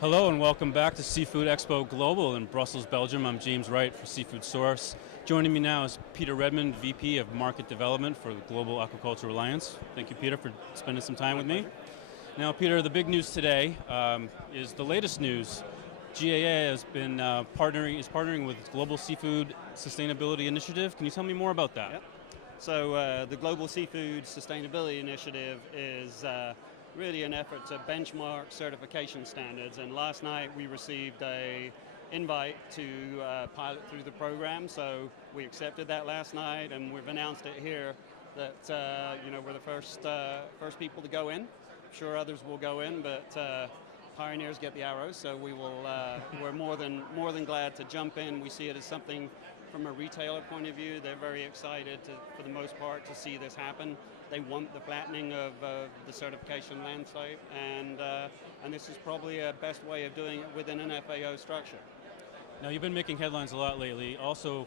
Hello and welcome back to SeafoodExpo Global in Brussels, Belgium. I'm James Wright for Seafood Source. Joining me now is Peter Redmond, VP of Market Development for the Global Aquaculture Alliance. Thank you, Peter, for spending some time with me. Now, Peter, the big news today is the latest news. GAA has been partnering with Global Seafood Sustainability Initiative. Can you tell me more about that? Yep. So the Global Seafood Sustainability Initiative is really an effort to benchmark certification standards, and last night we received an invite to pilot through the program, so we accepted that last night and we've announced it here that we're the first people to go in. I'm sure others will go in, but pioneers get the arrows, so we're more than glad to jump in. We see it as something from a retailer point of view. They're very excited for the most part to see this happen. They want the flattening of the certification landscape, and this is probably a best way of doing it within an FAO structure. Now, you've been making headlines a lot lately. Also,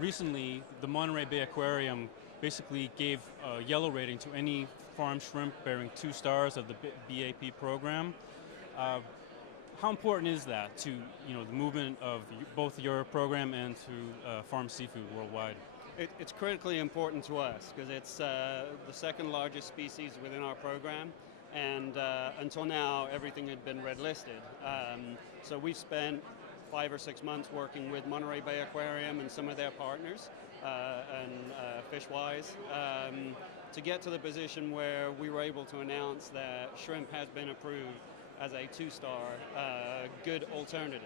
recently, the Monterey Bay Aquarium basically gave a yellow rating to any farm shrimp bearing 2 stars of the BAP program. How important is that to the movement of both your program and to farm seafood worldwide? It's critically important to us because it's the second largest species within our program, and until now everything had been red listed. So we've spent 5 or 6 months working with Monterey Bay Aquarium and some of their partners and Fishwise to get to the position where we were able to announce that shrimp has been approved as a 2-star good alternative.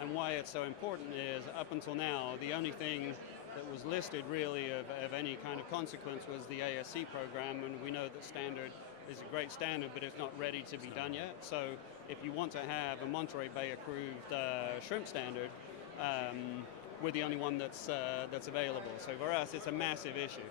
And why it's so important is up until now the only thing that was listed really of any kind of consequence was the ASC program, and we know that standard is a great standard, but it's not ready to be done yet. So if you want to have a Monterey Bay approved shrimp standard, we're the only one that's available. So for us, it's a massive issue.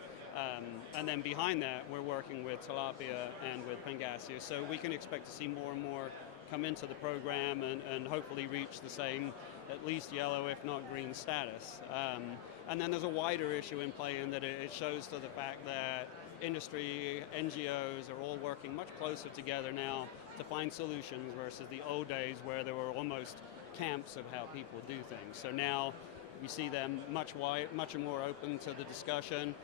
And then behind that, we're working with tilapia and with pangasius, so we can expect to see more and more come into the program and hopefully reach the same, at least yellow, if not green status. And then there's a wider issue in play in that it shows to the fact that industry, NGOs are all working much closer together now to find solutions versus the old days where there were almost camps of how people do things. So now we see them much more open to the discussion.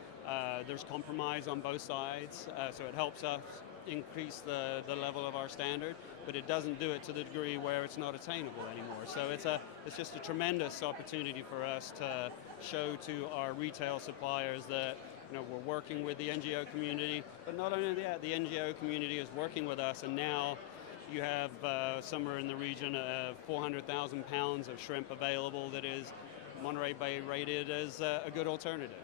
There's compromise on both sides, so it helps us increase the level of our standard, but it doesn't do it to the degree where it's not attainable anymore. So it's just a tremendous opportunity for us to show to our retail suppliers that we're working with the NGO community, but not only that, the NGO community is working with us, and now you have somewhere in the region of 400,000 pounds of shrimp available that is Monterey Bay rated as a good alternative.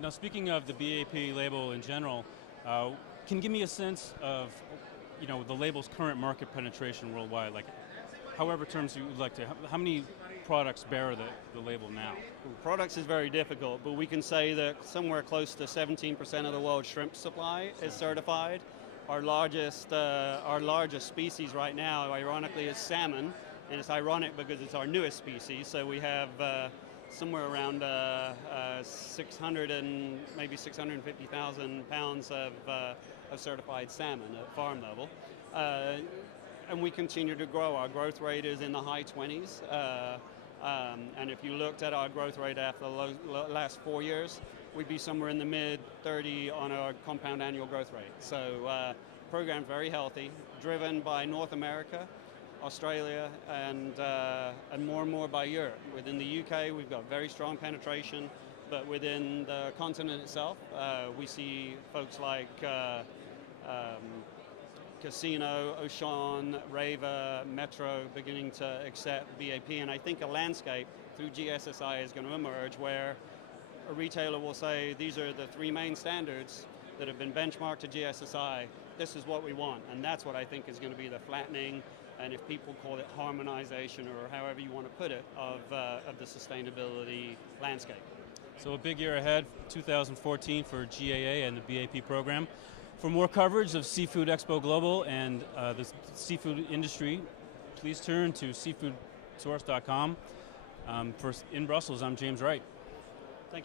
Now, speaking of the BAP label in general, can you give me a sense of the label's current market penetration worldwide? Like, however terms you would like to, how many products bear the label now? Products is very difficult, but we can say that somewhere close to 17% of the world's shrimp supply is certified. Our largest species right now, ironically, is salmon, and it's ironic because it's our newest species. So we have somewhere around 600 and maybe 650,000 pounds of certified salmon at farm level. And we continue to grow. Our growth rate is in the high 20s. And if you looked at our growth rate after the last 4 years, we'd be somewhere in the mid-30 on our compound annual growth rate. So program's very healthy, driven by North America, Australia, and more and more by Europe. Within the UK, we've got very strong penetration, but within the continent itself, we see folks like Casino, Auchan, Reva, Metro beginning to accept BAP, and I think a landscape through GSSI is going to emerge where a retailer will say, these are the 3 main standards that have been benchmarked to GSSI, this is what we want, and that's what I think is going to be the flattening, and if people call it harmonization or however you want to put it, of the sustainability landscape. So a big year ahead, 2014 for GAA and the BAP program. For more coverage of SeafoodExpo Global and the seafood industry, please turn to seafoodsource.com. In Brussels, I'm James Wright.